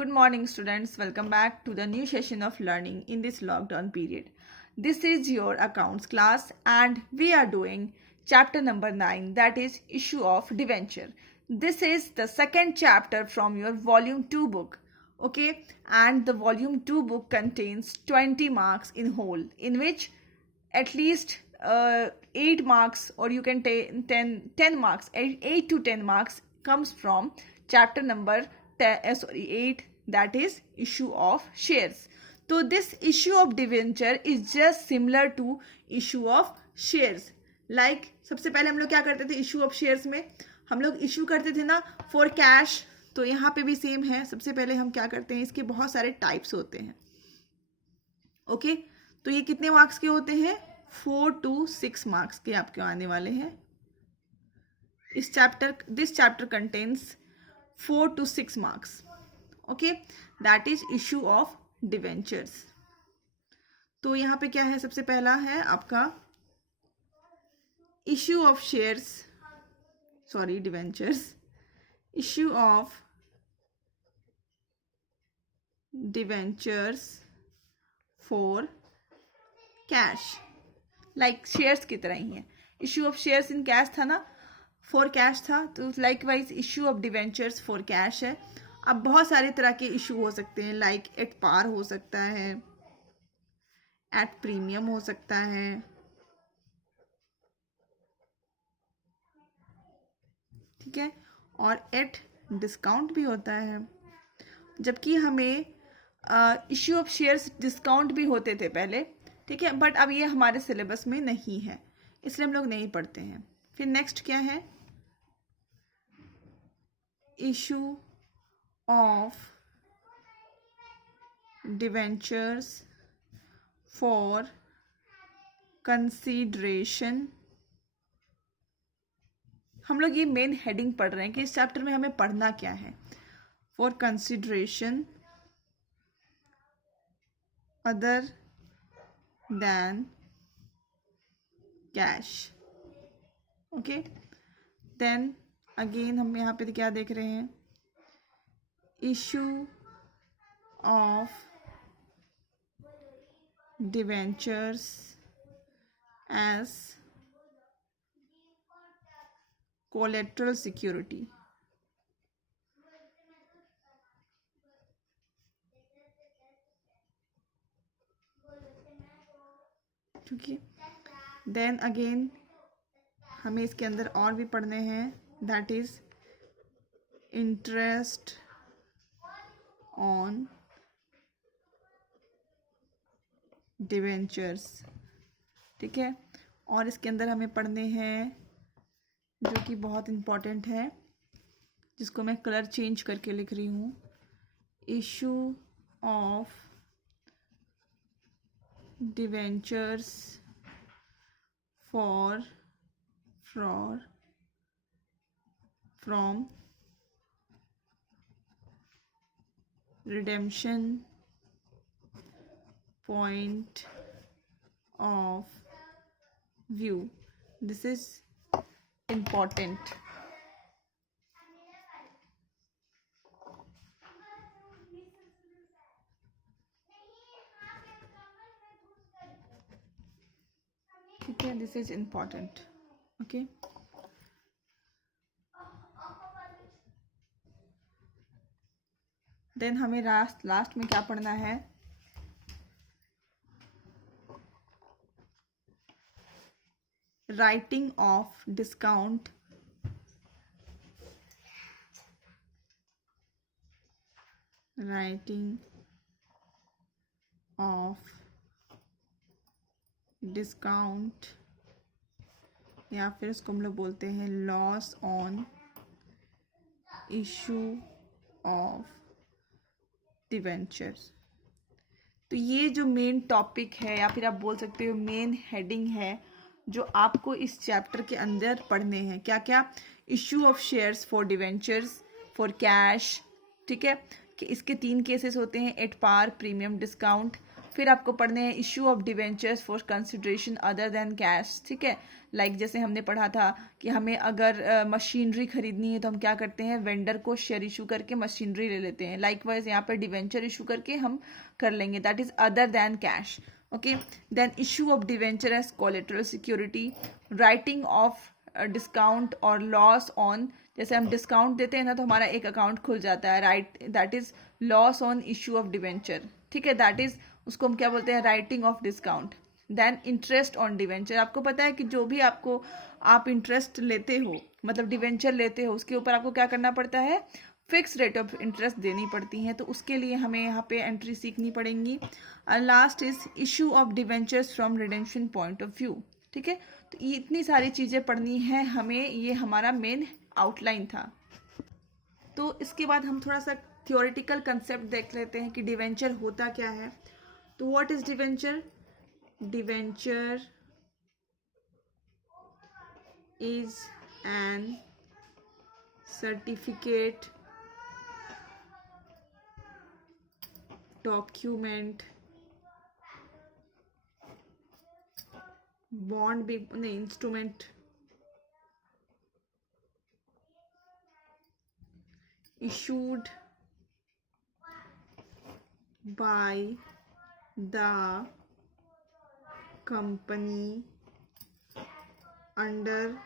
Good morning, students. Welcome back to the new session of learning in this lockdown period. This is your accounts class, and we are doing chapter number 9, that is issue of debenture. This is the second chapter from your volume 2 book. Okay, and the volume 2 book contains 20 marks in whole, in which at least 8 marks, or you can take 10 marks, 8 to 10 marks comes from chapter number 8, that is issue of shares. So this issue of debenture is just similar to issue of shares. Like सबसे पहले हम लोग क्या करते थे issue of shares में, हम लोग इशू करते थे ना फॉर कैश. तो यहाँ पे भी सेम है. सबसे पहले हम क्या करते हैं, इसके बहुत सारे टाइप्स होते हैं. ओके, तो ये कितने मार्क्स के होते हैं? 4 to 6 मार्क्स के आपके आने वाले हैं. This chapter contains 4 to 6 marks. Okay, that is issue of debentures. तो यहाँ पे क्या है, सबसे पहला है आपका issue of shares, sorry debentures, issue of debentures for cash. Like shares की तरह ही है. Issue of shares in cash था ना, फॉर कैश था, तो like wise issue of debentures for cash है. अब बहुत सारे तरह के इशू हो सकते हैं, लाइक एट पार हो सकता है, एट प्रीमियम हो सकता है, ठीक है, और एट डिस्काउंट भी होता है. जबकि हमें इशू ऑफ शेयर्स डिस्काउंट भी होते थे पहले, ठीक है, बट अब ये हमारे सिलेबस में नहीं है, इसलिए हम लोग नहीं पढ़ते हैं. फिर नेक्स्ट क्या है, issue of debentures for consideration. हम लोग ये मेन हेडिंग पढ़ रहे हैं कि इस चैप्टर में हमें पढ़ना क्या है. For consideration other than cash. Okay, then again हम यहाँ पे क्या देख रहे हैं, issue of debentures as collateral security. ठीक है, देन अगेन हमें इसके अंदर और भी पढ़ने हैं, that is interest on debentures. ठीक है, और इसके अंदर हमें पढ़ने हैं जो कि बहुत इम्पॉर्टेंट है, जिसको मैं कलर चेंज करके लिख रही हूँ, issue of debentures for from redemption point of view. This is important. ठीक है, this is important. Okay. Then हमें लास्ट में क्या पढ़ना है, writing off discount, writing off discount, या फिर उसको हम लोग बोलते हैं loss on issue of debentures. तो ये जो मेन टॉपिक है, या फिर आप बोल सकते हो मेन हेडिंग है, जो आपको इस चैप्टर के अंदर पढ़ने हैं. क्या क्या, issue of shares for debentures for cash. ठीक है, कि इसके 3 केसेस होते हैं, एट पार, प्रीमियम, डिस्काउंट. फिर आपको पढ़ने हैं issue of debentures for consideration other than cash, ठीक है। लाइक जैसे हमने पढ़ा था कि हमें अगर मशीनरी खरीदनी है तो हम क्या करते हैं, वेंडर को शेयर इशू करके मशीनरी ले लेते हैं। लाइकवाइज यहाँ पर डिवेंचर इशू करके हम कर लेंगे, that is other than cash, okay. Then issue of debenture as collateral security, writing off discount और लॉस ऑन, जैसे हम डिस्काउंट देते हैं ना तो हमारा एक अकाउंट खुल जाता है, right, that is loss on issue of debenture, ठीक है, दैट इज उसको हम क्या बोलते हैं, writing off discount. Then interest on debenture, आपको पता है कि जो भी आपको आप इंटरेस्ट लेते हो, मतलब डिवेंचर लेते हो, उसके ऊपर आपको क्या करना पड़ता है, फिक्स रेट ऑफ इंटरेस्ट देनी पड़ती हैं, तो उसके लिए हमें यहाँ पे एंट्री सीखनी पड़ेंगी। Last is issue of debentures from redemption point of view, ठीक है। तो ये इतनी सारी चीज़ें पढ़नी है हमें, ये हमारा मेन आउटलाइन था। तो इसके बाद हम थोड़ा सा थियोरेटिकल कंसेप्ट देख लेते हैं कि डिवेंचर होता क्या है। तो what is debenture? Debenture is an certificate document, bond भी नहीं, instrument issued by the company under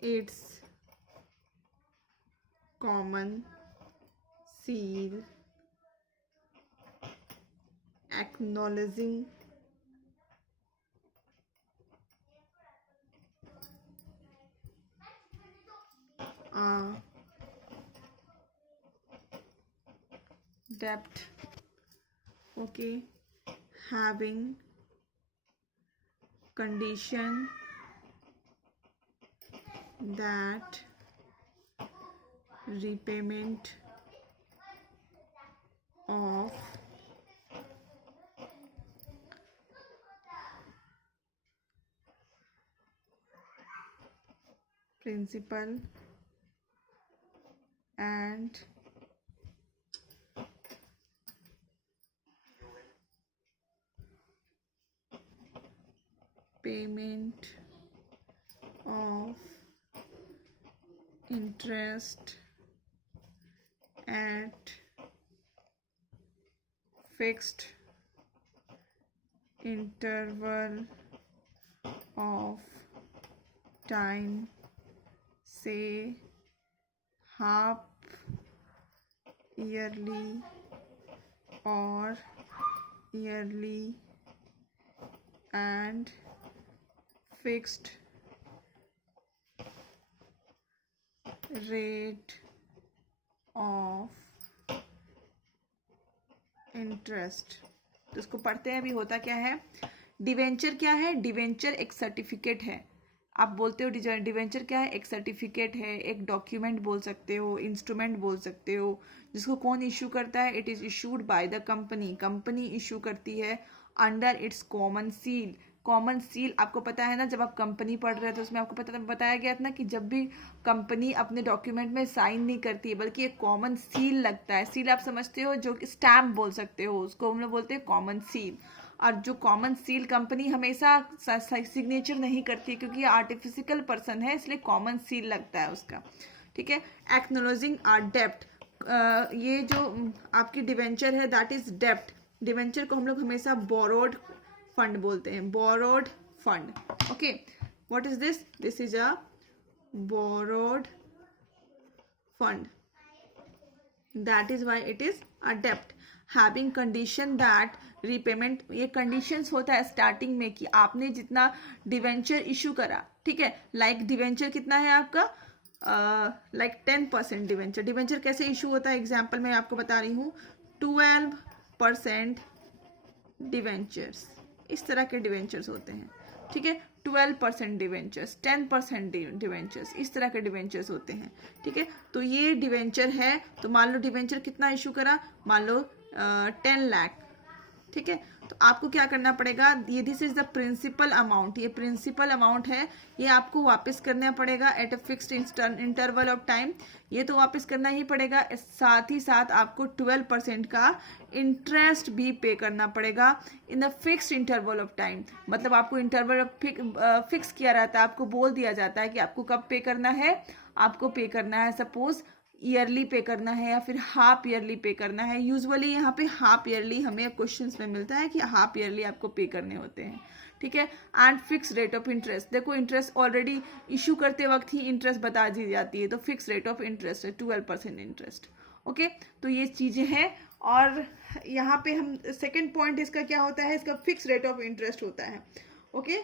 its common seal, acknowledging debt, okay, having condition that repayment of principal and payment of interest at fixed interval of time, say half yearly or yearly, and fixed rate of interest. तो इसको पढ़ते हैं अभी होता क्या है। Debenture क्या है? डिवेंचर एक सर्टिफिकेट है। आप बोलते हो डिवेंचर क्या है? एक सर्टिफिकेट है, एक डॉक्यूमेंट बोल सकते हो, इंस्ट्रूमेंट बोल सकते हो, जिसको कौन इशू करता है? It is issued by the company, company issue करती है under its common seal. Common seal आपको पता है ना, जब आप कंपनी पढ़ रहे थे उसमें आपको बताया गया था ना कि जब भी कंपनी अपने डॉक्यूमेंट में साइन नहीं करती है बल्कि एक कॉमन सील लगता है। सील आप समझते हो, जो कि स्टैम्प बोल सकते हो, उसको हम लोग बोलते हैं कॉमन सील। और जो कॉमन सील कंपनी हमेशा सिग्नेचर नहीं करती क्योंकि ये आर्टिफिशियल पर्सन है, इसलिए कॉमन सील लगता है उसका, ठीक है। एक्नोलॉजिंग आर डेप्ट, ये जो आपकी डिवेंचर है दैट इज डेप्ट। डिवेंचर को हम लोग हमेशा बोरोड फंड बोलते हैं, borrowed fund, okay. What is this? This is a borrowed fund, that is why it is a डेप्ट। हैविंग कंडीशन दैट रीपेमेंट, ये कंडीशंस होता है स्टार्टिंग में कि आपने जितना डिवेंचर इशू करा, ठीक है। लाइक डिवेंचर कितना है आपका, लाइक 10% डिवेंचर। डिवेंचर कैसे इशू होता है? एग्जाम्पल मैं आपको बता रही हूँ, 12% डिवेंचर्स, इस तरह के डिवेंचर्स होते हैं, ठीक है। 12% डिवेंचर्स, 10% डिवेंचर्स, इस तरह के डिवेंचर्स होते हैं, ठीक है। तो ये डिवेंचर है, तो मान लो डिवेंचर कितना इशू करा, मान लो 10 लाख, ठीक है। तो आपको क्या करना पड़ेगा, ये this is the principal amount, ये प्रिंसिपल अमाउंट है, ये आपको वापस करना पड़ेगा at a fixed interval of time, ये तो वापस करना ही पड़ेगा। साथ ही साथ आपको 12% का इंटरेस्ट भी पे करना पड़ेगा in the fixed interval of time. मतलब आपको इंटरवल फिक्स किया रहता है, आपको बोल दिया जाता है कि आपको कब पे करना है। आपको पे करना है सपोज ईयरली पे करना है या फिर हाफ ईयरली पे करना है। यूजुअली यहाँ पे हाफ ईयरली हमें क्वेश्चंस में मिलता है कि हाफ ईयरली आपको पे करने होते हैं, ठीक है। And fix rate of interest, देखो इंटरेस्ट ऑलरेडी इशू करते वक्त ही इंटरेस्ट बता दी जाती है, तो फिक्स रेट ऑफ इंटरेस्ट है 12% इंटरेस्ट। ओके, तो ये चीज़ें हैं। और यहाँ पे हम सेकेंड पॉइंट इसका क्या होता है, इसका फिक्स रेट ऑफ इंटरेस्ट होता है। ओके,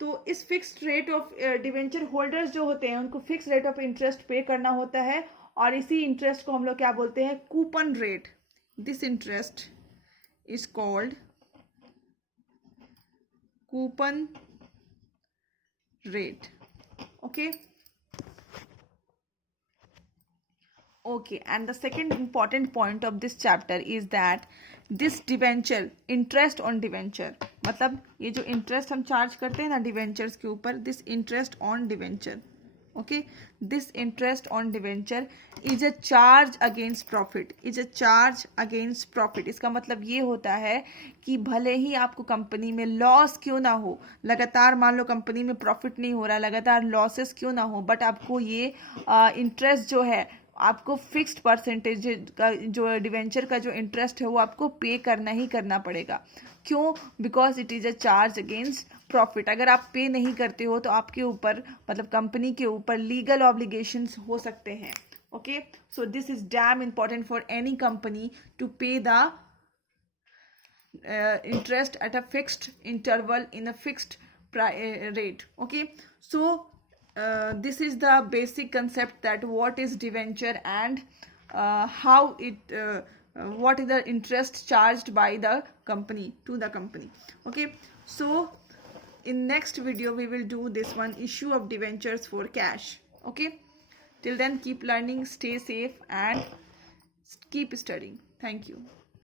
तो इस fix rate of debenture holders जो होते हैं उनको फिक्स रेट ऑफ इंटरेस्ट पे करना होता है, और इसी इंटरेस्ट को हम लोग क्या बोलते हैं, coupon rate. This interest is called coupon rate. Okay, okay, and the second important point of this chapter is that this debenture, interest on debenture, मतलब ये जो इंटरेस्ट हम चार्ज करते हैं ना डिवेंचर्स के ऊपर, this interest on debenture, okay, this interest on debenture is a charge against profit, is a charge against profit. इसका मतलब ये होता है कि भले ही आपको कंपनी में लॉस क्यों ना हो, लगातार मान लो कंपनी में प्रॉफिट नहीं हो रहा, लगातार लॉसेस क्यों ना हो, बट आपको ये इंटरेस्ट जो है, आपको फिक्स्ड परसेंटेज का जो डिवेंचर का जो इंटरेस्ट है वो आपको पे करना ही करना पड़ेगा। क्यों? Because it is a charge against profit. अगर आप पे नहीं करते हो तो आपके ऊपर, मतलब कंपनी के ऊपर लीगल ऑब्लिगेशंस हो सकते हैं। Okay, so this is damn important for any company to pay the interest at a fixed interval in a fixed rate. Okay, so this is the basic concept that what is debenture and how it what is the interest charged by the company to the company. Okay, so in next video we will do this one, issue of debentures for cash. Okay, till then keep learning, stay safe and keep studying. Thank you.